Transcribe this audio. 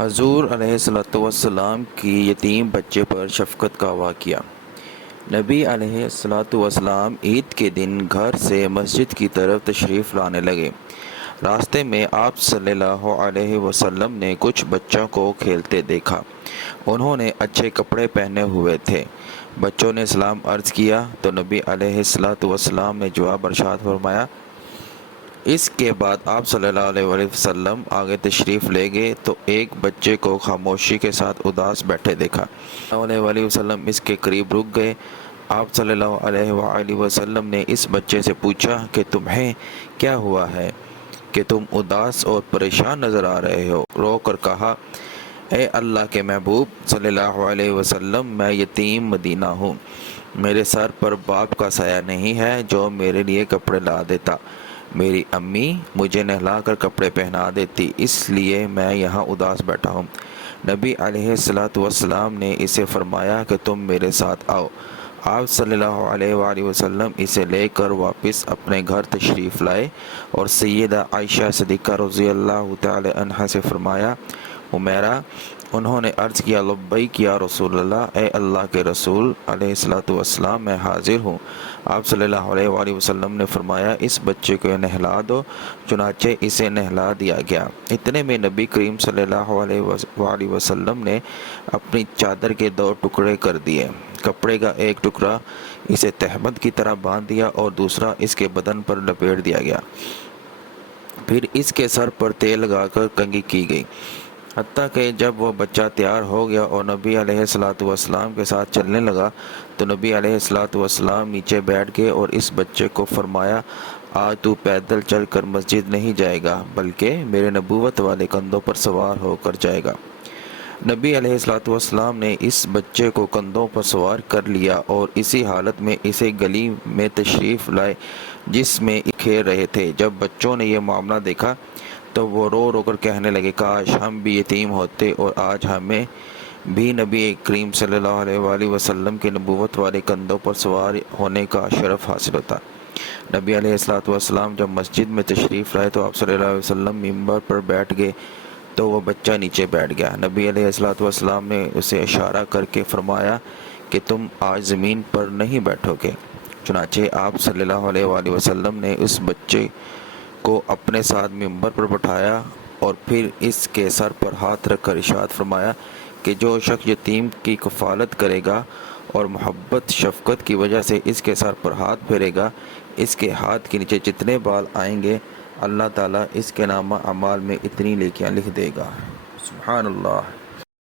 حضور علیہ السلام کی یتیم بچے پر شفقت کا واقعہ۔ نبی علیہ السلام عید کے دن گھر سے مسجد کی طرف تشریف لانے لگے۔ راستے میں آپ صلی اللہ علیہ وسلم نے کچھ بچوں کو کھیلتے دیکھا۔ انہوں نے اچھے کپڑے پہنے ہوئے تھے۔ بچوں نے سلام عرض کیا تو نبی علیہ السلام نے جواب ارشاد فرمایا۔ اس کے بعد آپ صلی اللہ علیہ وسلم آگے تشریف لے گئے تو ایک بچے کو خاموشی کے ساتھ اداس بیٹھے دیکھا۔ صلی اللہ علیہ وسلم اس کے قریب رک گئے۔ آپ صلی اللہ علیہ وسلم نے اس بچے سے پوچھا کہ تمہیں کیا ہوا ہے کہ تم اداس اور پریشان نظر آ رہے ہو؟ رو کر کہا، اے اللہ کے محبوب صلی اللہ علیہ وسلم، میں یتیم مدینہ ہوں۔ میرے سر پر باپ کا سایہ نہیں ہے جو میرے لیے کپڑے لا دیتا۔ میری امی مجھے نہلا کر کپڑے پہنا دیتی، اس لیے میں یہاں اداس بیٹھا ہوں۔ نبی علیہ السلام نے اسے فرمایا کہ تم میرے ساتھ آؤ۔ آپ صلی اللہ علیہ وسلم اسے لے کر واپس اپنے گھر تشریف لائے اور سیدہ عائشہ صدیقہ رضی اللہ تعالی عنہا سے فرمایا، حمیرہ، انہوں نے عرض کیا، لبیک یا رسول اللہ، اے اللہ کے رسول علیہ السلام، میں حاضر ہوں۔ آپ صلی اللہ علیہ وسلم نے فرمایا، اس بچے کو نہلا دو۔ چنانچہ اسے نہلا دیا گیا۔ اتنے میں نبی کریم صلی اللہ علیہ وسلم نے اپنی چادر کے 2 ٹکڑے کر دیے۔ کپڑے کا ایک ٹکڑا اسے تہمت کی طرح باندھ دیا اور دوسرا اس کے بدن پر لپیٹ دیا گیا۔ پھر اس کے سر پر تیل لگا کر کنگھی کی گئی، حتیٰ کہ جب وہ بچہ تیار ہو گیا اور نبی علیہ السلام کے ساتھ چلنے لگا تو نبی علیہ السلام نیچے بیٹھ گئے اور اس بچے کو فرمایا، آج تو پیدل چل کر مسجد نہیں جائے گا بلکہ میرے نبوت والے کندھوں پر سوار ہو کر جائے گا۔ نبی علیہ السلام نے اس بچے کو کندھوں پر سوار کر لیا اور اسی حالت میں اسے گلی میں تشریف لائے جس میں کھیل رہے تھے۔ جب بچوں نے یہ معاملہ دیکھا تو وہ رو رو کر کہنے لگے، کاش ہم بھی یتیم ہوتے اور آج ہمیں بھی نبی کریم صلی اللہ علیہ وسلم کے نبوت والے کندھوں پر سوار ہونے کا شرف حاصل ہوتا۔ نبی علیہ السلام جب مسجد میں تشریف لائے تو آپ صلی اللہ علیہ وسلم ممبر پر بیٹھ گئے تو وہ بچہ نیچے بیٹھ گیا۔ نبی علیہ السلام نے اسے اشارہ کر کے فرمایا کہ تم آج زمین پر نہیں بیٹھو گے۔ چنانچہ آپ صلی اللہ علیہ وسلم نے اس بچے کو اپنے ساتھ ممبر پر بٹھایا اور پھر اس کے سر پر ہاتھ رکھ کر ارشاد فرمایا کہ جو شخص یتیم کی کفالت کرے گا اور محبت شفقت کی وجہ سے اس کے سر پر ہاتھ پھیرے گا، اس کے ہاتھ کے نیچے جتنے بال آئیں گے اللہ تعالیٰ اس کے نامہ اعمال میں اتنی نیکیاں لکھ دے گا۔ سبحان اللہ۔